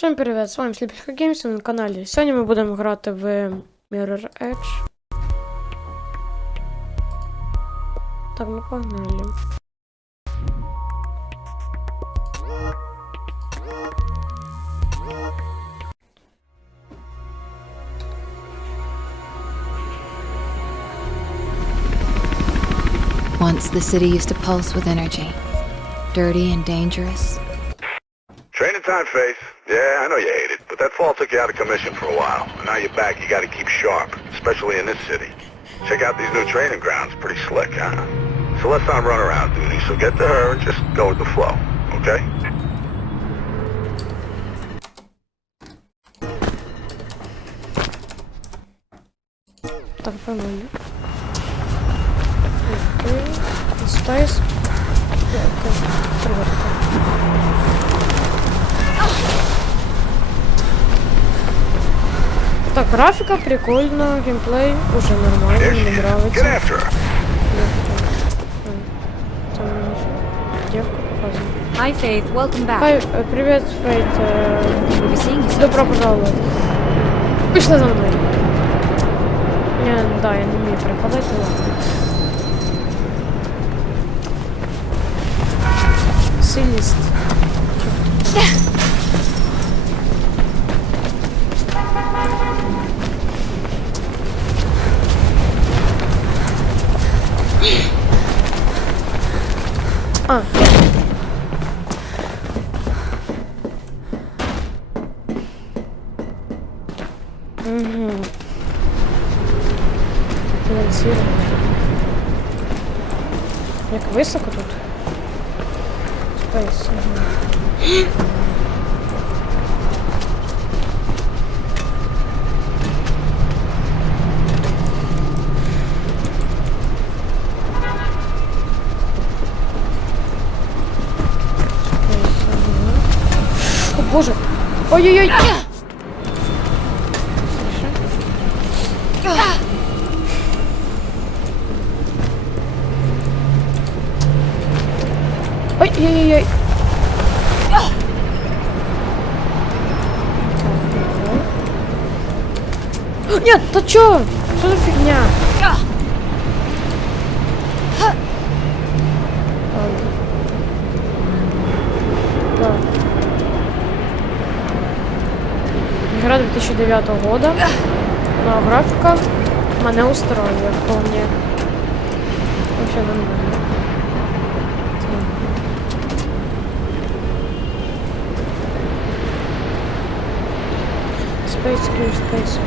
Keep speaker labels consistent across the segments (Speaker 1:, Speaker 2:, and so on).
Speaker 1: Всім привіт, з вами Сліпішка Games на каналі. Сьогодні ми будемо грати в Mirror Edge. Так, ну погнали.
Speaker 2: Once the city used to pulse with energy. Dirty and dangerous.
Speaker 3: Training time, Faith. Yeah, I know you hate it, but that fall took you out of commission for a while. And now you're back, you gotta keep sharp, especially in this city. Check out these new training grounds. Pretty slick, huh? Celeste's on runaround duty, so get to her and just go with the flow, okay?
Speaker 1: Так, погнали. Окей. Спайс. Привет. Так, графика прикольно, геймплей уже нормально,
Speaker 3: There
Speaker 1: мне
Speaker 3: she is. Get
Speaker 1: нравится.
Speaker 3: after her.
Speaker 1: Там еще девка показана.
Speaker 4: Hi, Faith. Welcome back.
Speaker 1: Хай, э, привет, Фрейд. э,
Speaker 4: We'll be seeing you soon.
Speaker 1: Добро пожаловать. Пішли за мною. Я, да, я не вмію перекладати, ну ладно. Сильність. Ой-ой-ой. Нет, ты чё? Что за фигня? Так. Игра 2009 года. Но графика мене устроює вполне. Вообще нормально. Space Q, Space.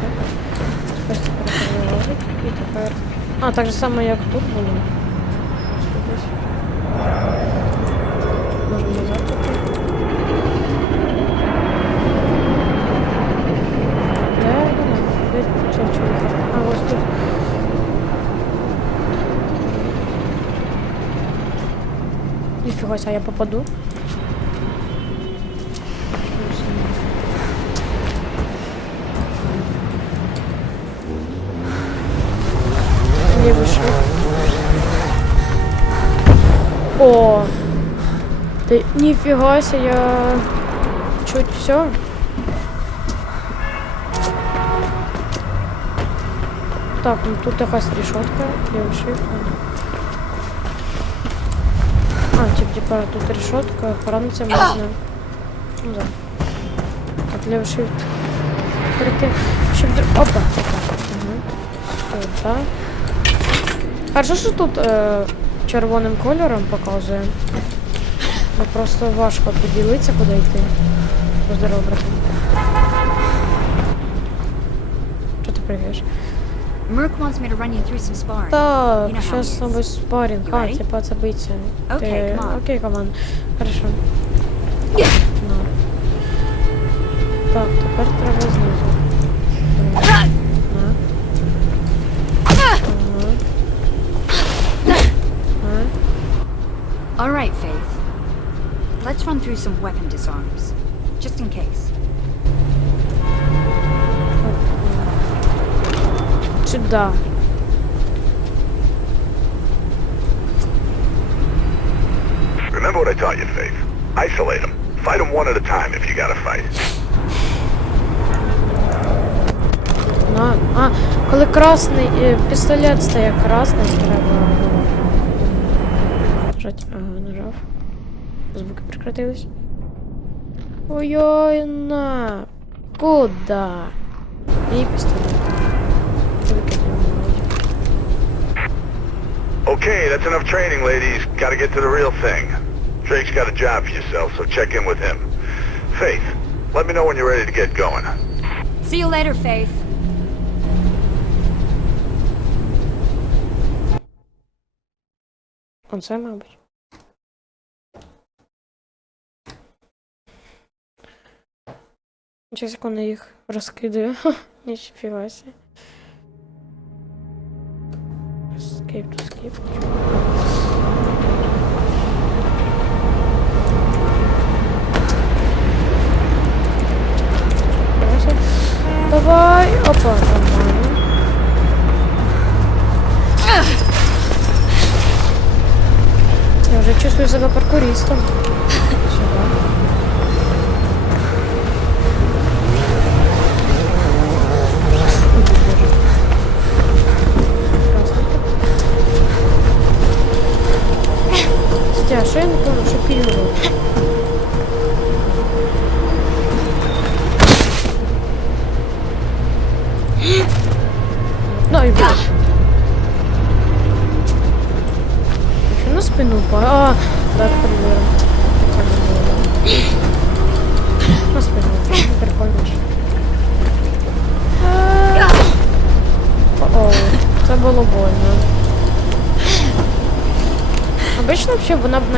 Speaker 1: Так. Space тепер переложить. І тепер... А, так же само, як тут було. Просто десь. Можемо назад тут. Де вона? Де ця чоловіка? А, ось тут. Ніфіга, а я попаду? Ты нифига себе, я чуть все. Так, ну тут якась решетка, левый shift. А, типа, типа тут решетка, пораниться можно. Ну да. Так, левый shift. Перейти. Shift. Опа. Опа. Угу. Сюда. Хорошо, що тут е, червоним кольором показує. Ну просто важко поділитися, куди йти. Здорово, братан. Що ти пригаєш?
Speaker 4: Merc wants me to run you through some sparring.
Speaker 1: Так,
Speaker 4: You know he
Speaker 1: з тобою спарінг. А, типа це биться. Окей, команд. Хорошо.
Speaker 4: Yeah.
Speaker 1: Так, тепер треба знизу. На. Ага. Ага.
Speaker 4: All right, Faith. Let's run through some weapon disarms, just in case.
Speaker 1: Сюда.
Speaker 3: Remember Remember what I taught you, Faith. Isolate them. Fight them one at a time if you gotta fight.
Speaker 1: На, а, коли красний е, пістолет стає красним, треба. Нажать. Ага, нажав. Звуки прекратились. Ой-ой, на. Куда? І пістолет. Викидуємо.
Speaker 3: Okay, that's enough training, ladies. Gotta get to the real thing. Drake's got a job for yourself, so check in with him. Faith, let me know when you're ready to get going.
Speaker 4: See you later, Faith.
Speaker 1: Оце, мабуть. Сейчас он их раскидаю. Нифига себе. Escape to escape. Давай, опа, нормально. Я уже чувствую себя паркуристом. Стяженко Шапіру.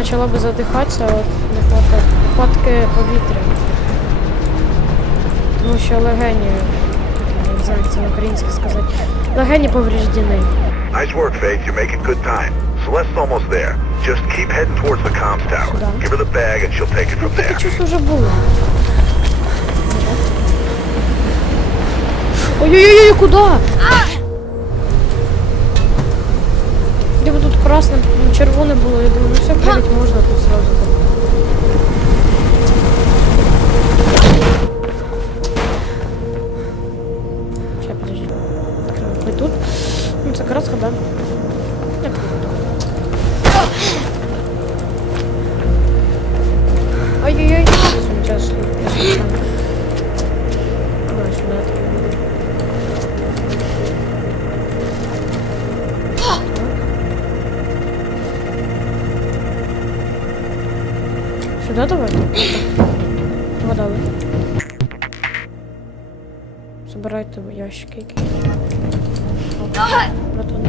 Speaker 1: Почала би задихатися, от не хватає нехватки повітря. Тому що легені, не знаю, як це на українськи сказати, легені повреждені.
Speaker 3: Nice work, Faith. You're making good time. Celeste's almost there. Just keep heading towards the comms tower.
Speaker 1: Сюда.
Speaker 3: Give her the bag and she'll take it from there.
Speaker 1: чувство вже було. Ой-ой-ой, куди? красным, ну, червоным было, я думаю, ну все, прыгать можно тут сразу. Сейчас, подожди. Мы тут. Ну, это как раз хода. Ой-ой-ой. Сейчас, сейчас. Сюда давай. Вода. Собирайте ящики якісь. Вот он.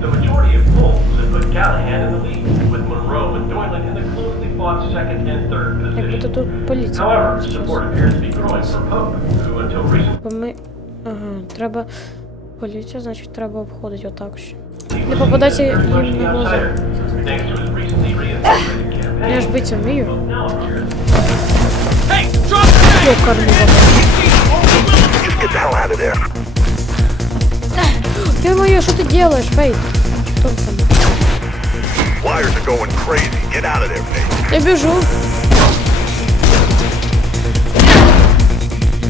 Speaker 5: The majority of polls have put Callahan in the lead, with Monroe and Doylan in the closely fought second and third
Speaker 1: Як
Speaker 5: positions. However, support appears to be growing for Pope, who until recently
Speaker 1: Ага, треба. Поліція, значить, треба обходити отак ще. Не
Speaker 5: much
Speaker 1: їм на глаза.
Speaker 5: outsider, thanks to his recently reinvigorated campaign.
Speaker 1: Я ж биться вмію.
Speaker 5: Now appears
Speaker 1: Йокарний
Speaker 3: Just get the hell out of there.
Speaker 1: Ты моё, что ты делаешь, Фейт? Кто там?
Speaker 3: Flyers are going crazy. Get out of there, Faith.
Speaker 1: Я бежу.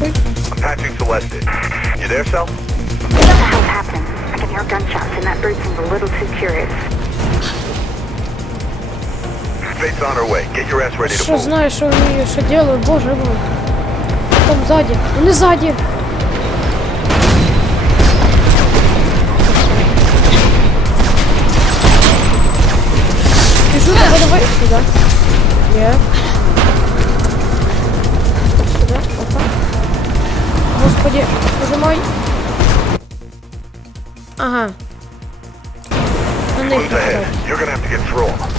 Speaker 1: Ой,
Speaker 3: I'm patching Celeste in. You there, Cell?
Speaker 6: What the hell's happening? I can hear gunshots and that bird seems a little too curious.
Speaker 1: Что знаешь, что они что делают, боже мой. Там сзади. Они сзади. Бежу, давай, давай. Сюда. Я. Сюда. Опа. Господи, мой. Ага.
Speaker 3: You're gonna have to get through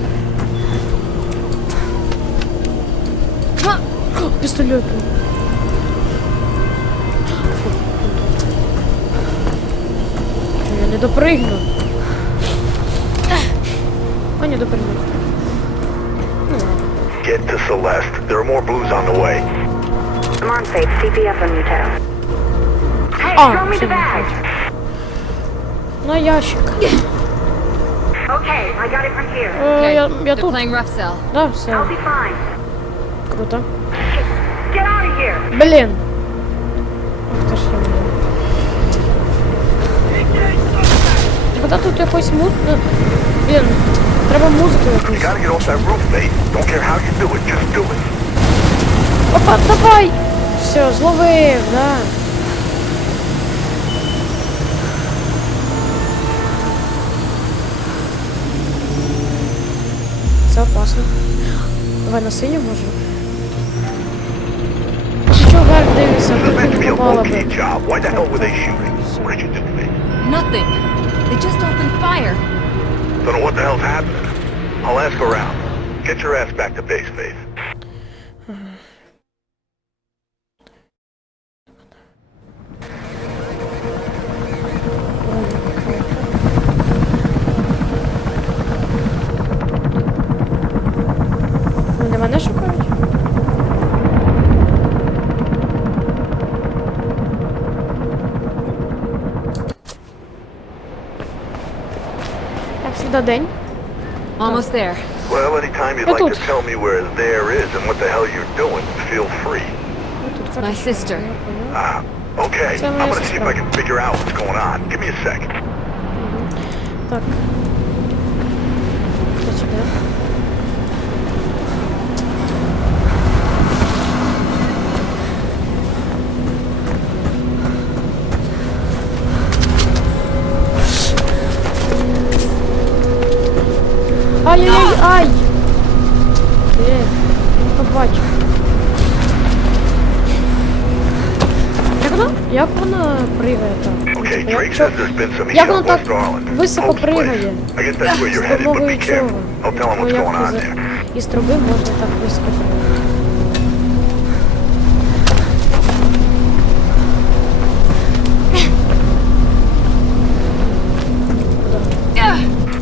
Speaker 1: Я не. А не.
Speaker 3: Get to Celeste. There are more blues on the way.
Speaker 6: Monsafe, CPF on your tail. Hey,
Speaker 1: throw
Speaker 6: show me the bag.
Speaker 1: На ящик.
Speaker 6: Okay, I got it from here.
Speaker 1: Э, я, я тут.
Speaker 2: Playing rough cell.
Speaker 1: Да, все.
Speaker 6: I'll be fine.
Speaker 1: Круто.
Speaker 6: Get out of here.
Speaker 1: Блін. Ах ти ж я блін. Куди тут якось мут... ну, Блін, треба музику
Speaker 3: You
Speaker 1: якусь.
Speaker 3: gotta get off that roof, mate. Don't care how you do it, just do it.
Speaker 1: Опа, давай! Все, зловив, да. Це опасно. Давай на синю може. не
Speaker 3: be a
Speaker 1: попала
Speaker 3: low-key
Speaker 1: би.
Speaker 3: job. Why the hell were they shooting? What did you do, Faith?
Speaker 2: Nothing. They just opened fire.
Speaker 3: Don't know what the hell's happening. I'll ask around. Get your ass back to base, Faith.
Speaker 2: Almost there.
Speaker 3: Well, anytime you'd like to tell me where there is and what the hell you're doing, feel free.
Speaker 2: My sister.
Speaker 3: Ah, okay. I'm gonna see if I can figure out what's going on. Give me a sec.
Speaker 1: Як вона? Як вона пригає так?
Speaker 3: Okay,
Speaker 1: Як
Speaker 3: Drake
Speaker 1: чо-
Speaker 3: says there's been some
Speaker 1: Як
Speaker 3: heat
Speaker 1: воно
Speaker 3: on
Speaker 1: так
Speaker 3: West Garland.
Speaker 1: високо
Speaker 3: Hope's place.
Speaker 1: пригає?
Speaker 3: I guess that's where
Speaker 1: З
Speaker 3: you're headed, but be
Speaker 1: допомогою чого?
Speaker 3: careful. I'll tell him
Speaker 1: Ну
Speaker 3: what's
Speaker 1: як
Speaker 3: going on
Speaker 1: ти
Speaker 3: there.
Speaker 1: за- із труби можна так високо пригати?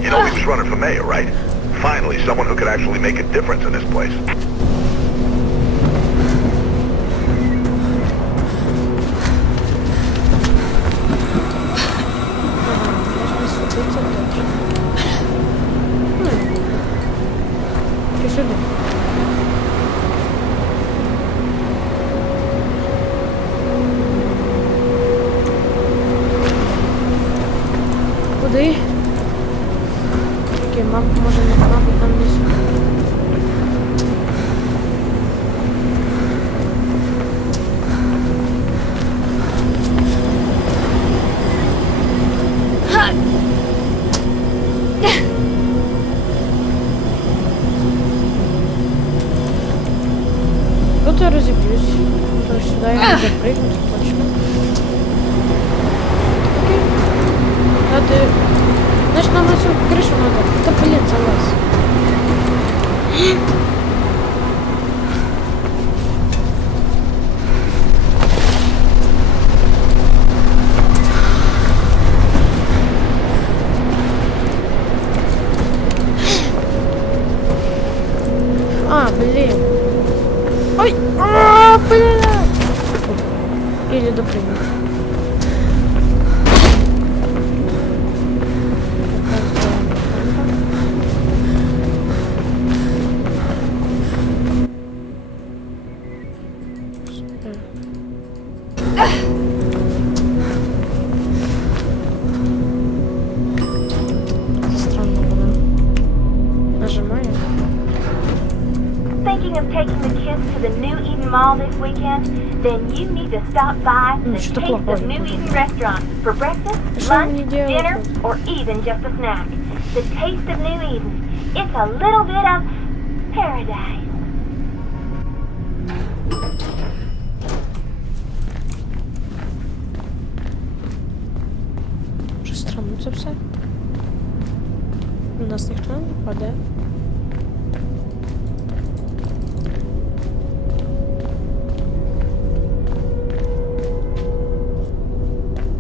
Speaker 3: You know he was running for mayor, right? Finally, someone who could actually make a difference in this place.
Speaker 7: Then you need to stop by the Taste of New Eden restaurant for breakfast, lunch, dinner, or even just a snack. The Taste of New Eden. It's a little bit of paradise.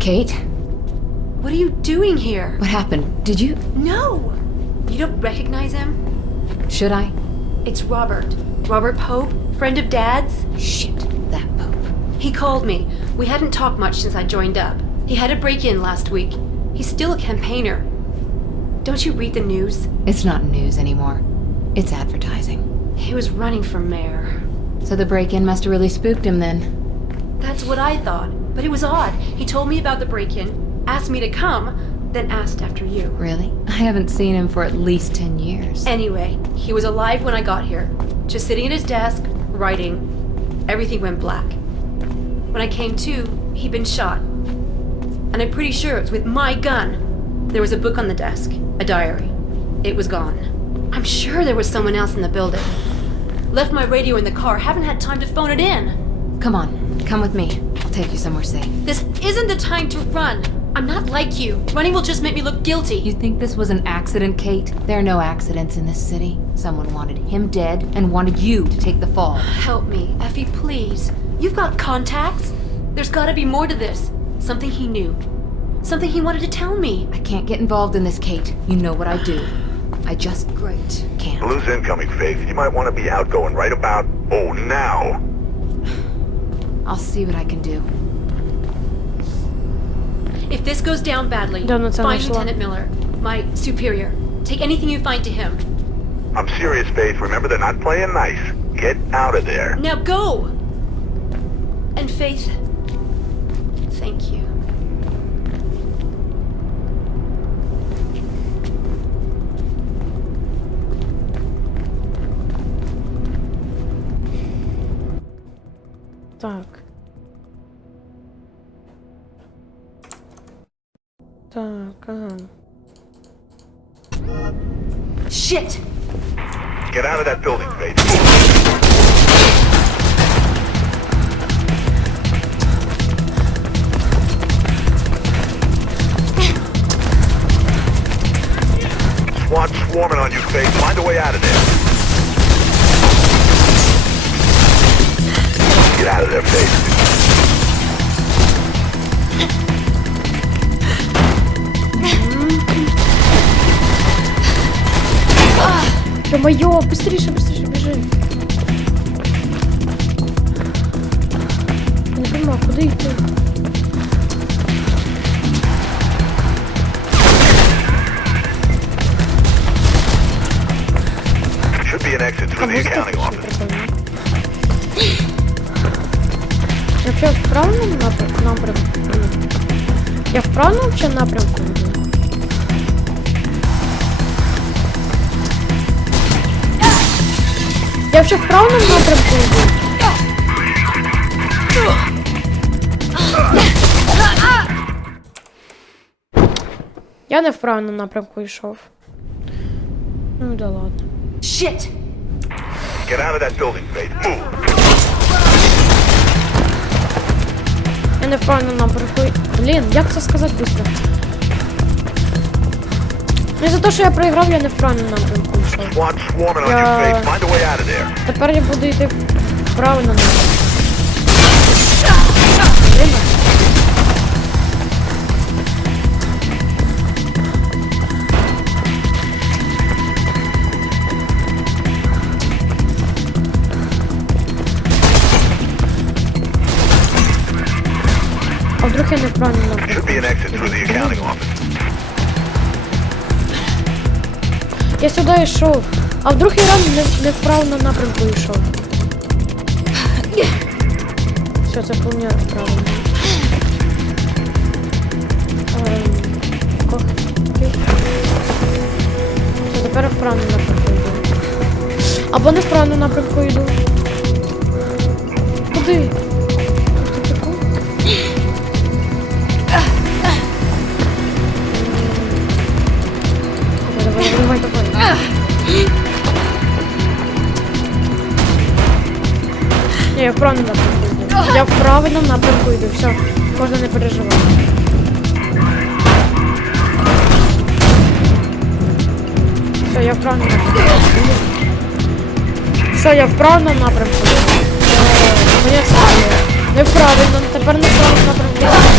Speaker 2: Kate?
Speaker 8: What are you doing here?
Speaker 2: What happened? Did you?
Speaker 8: No! You don't recognize him?
Speaker 2: Should I?
Speaker 8: It's Robert. Robert Pope, friend of Dad's.
Speaker 2: Shit, that Pope.
Speaker 8: He called me. We hadn't talked much since I joined up. He had a break in last week. He's still a campaigner. Don't you read the news?
Speaker 2: It's not news anymore. It's advertising.
Speaker 8: He was running for mayor.
Speaker 2: So the break in must have really spooked him then.
Speaker 8: That's what I thought. But it was odd. He told me about the break in, asked me to come, then asked after you.
Speaker 2: Really? I haven't seen him for at least 10 years.
Speaker 8: Anyway, he was alive when I got here. Just sitting at his desk, writing. Everything went black. When I came to, he'd been shot. And I'm pretty sure it's with my gun. There was a book on the desk, a diary. It was gone. I'm sure there was someone else in the building. Left my radio in the car, haven't had time to phone it in.
Speaker 2: Come on, come with me. I'll take you somewhere safe.
Speaker 8: This isn't the time to run. I'm not like you. Running will just make me look guilty.
Speaker 2: You think this was an accident, Kate? There are no accidents in this city. Someone wanted him dead and wanted you to take the fall.
Speaker 8: Help me, Effie, please. You've got contacts. There's gotta be more to this. Something he knew. Something he wanted to tell me.
Speaker 2: I can't get involved in this, Kate. You know what I do. I just
Speaker 8: Great.
Speaker 2: can't.
Speaker 3: Blue's incoming, Faith. You might want to be outgoing right about, oh, now.
Speaker 2: I'll see what I can do.
Speaker 8: If this goes down badly,
Speaker 1: Да, ну це
Speaker 8: find
Speaker 1: знайшла.
Speaker 8: Lieutenant Miller, my superior. Take anything you find to him.
Speaker 3: I'm serious, Faith. Remember, they're not playing nice. Get out of there.
Speaker 8: Now go! And Faith, thank you.
Speaker 1: Так. Так,
Speaker 8: Shit!
Speaker 3: Get out of that building, Faith. SWAT swarming on you, Faith. Find a way out of there. Get out of there, Faith.
Speaker 1: Ё-моё, быстріше, быстріше, біжи. Я не понимаю, куди йти?
Speaker 3: Should be an exit through the accounting office.
Speaker 1: Я вообще в правильном напр- напрямку? Я в правильном вообще напрямку иду? Я вообще в правильном напрямку иду? Я не в правильному напрямку йшов. Ну да ладно.
Speaker 8: Shit!
Speaker 3: Get out of that building, Faith. Move.
Speaker 1: Я не в правильному напрямку. Блін, як це сказати быстро? Не за те, що я проіграв, я не в правильному напрямку
Speaker 3: цей. Я...
Speaker 1: Тепер я буду йти правильно на Рима. А вдруг я неправильно.
Speaker 3: Should be an exit through the accounting office.
Speaker 1: Я сюди йшов. А вдруг я реально не, не в напрямку йшов. Все, це вполне правильно. Все, тепер в правильному напрямку йду. Або не в напрямку йду. Куди? Давай, давай, давай, давай. Ні, я в правильному напрямку йду. Я в правильному напрямку йду. Все, можна не переживати. Все, я в правильному напрямку. Все, я в правильному напрямку. йду. Е, Моє стає. Неправильно, тепер не в правильному напрямку.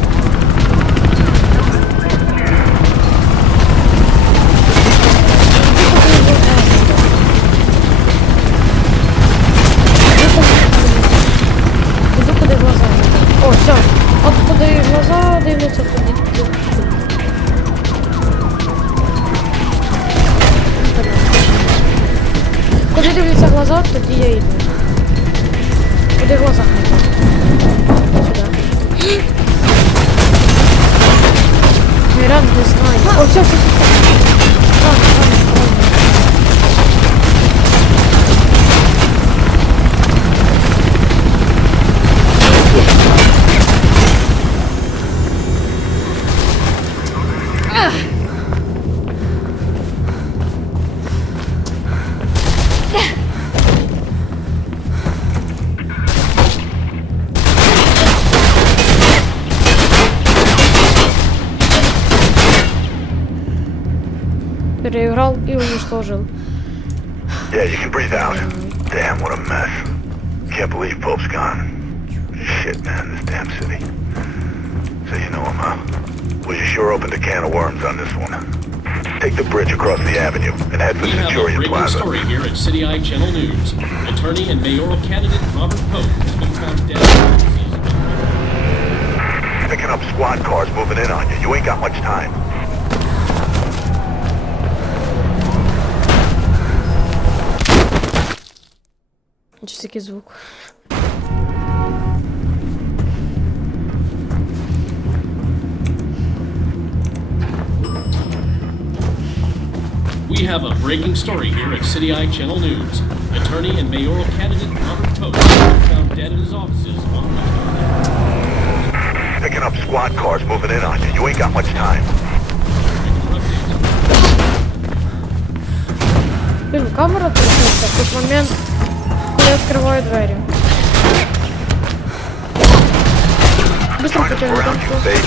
Speaker 1: и уничтожил.
Speaker 3: Yeah, you can breathe out. Damn, what a mess. Can't believe Pope's gone. Shit, man, this damn city. So you know him, huh? Well, you sure opened a can of worms on this one. Take the bridge across the avenue and head for
Speaker 9: We have a
Speaker 3: Centurion
Speaker 9: breaking
Speaker 3: Plaza.
Speaker 9: story here at City Eye Channel News. Attorney and mayoral candidate Robert Pope has been found dead.
Speaker 3: Picking up squad cars moving in on you. You ain't got much time.
Speaker 1: Чи такий звук?
Speaker 9: We have a breaking story here at City Eye Channel News. Attorney and mayoral candidate Robert Pope has been found dead in his offices on
Speaker 3: Picking up squad cars moving in on you. You ain't got much time.
Speaker 1: Блин, камера трясется в тот момент, когда я открываю двери. Быстро
Speaker 3: Trying to
Speaker 1: потяну
Speaker 3: surround you,
Speaker 1: танку.
Speaker 3: babe.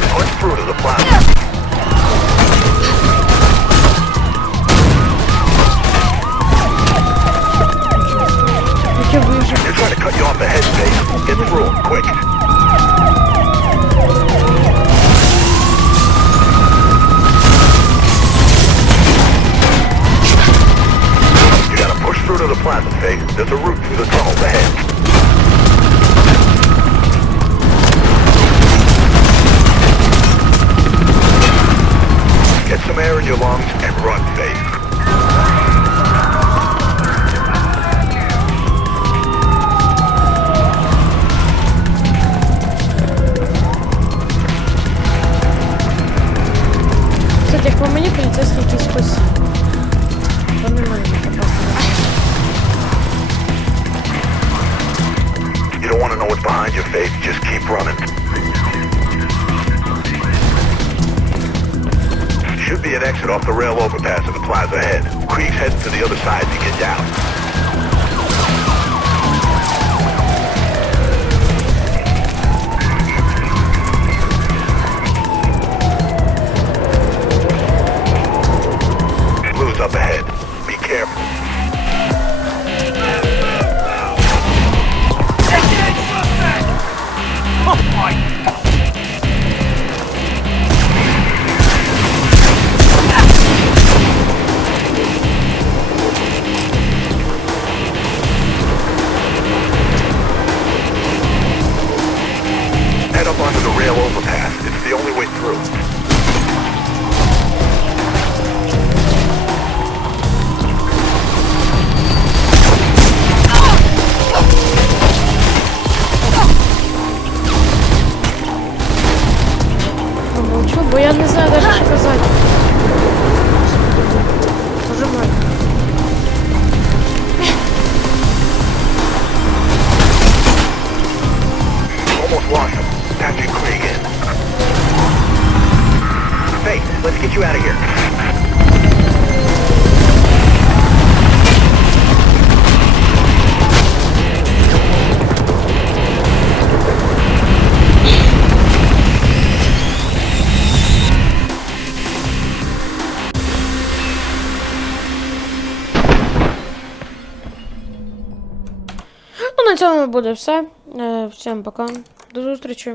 Speaker 3: Ahead. Krieg's heading to the other side to get down.
Speaker 1: Буде все. Е, Всім пока. До зустрічі.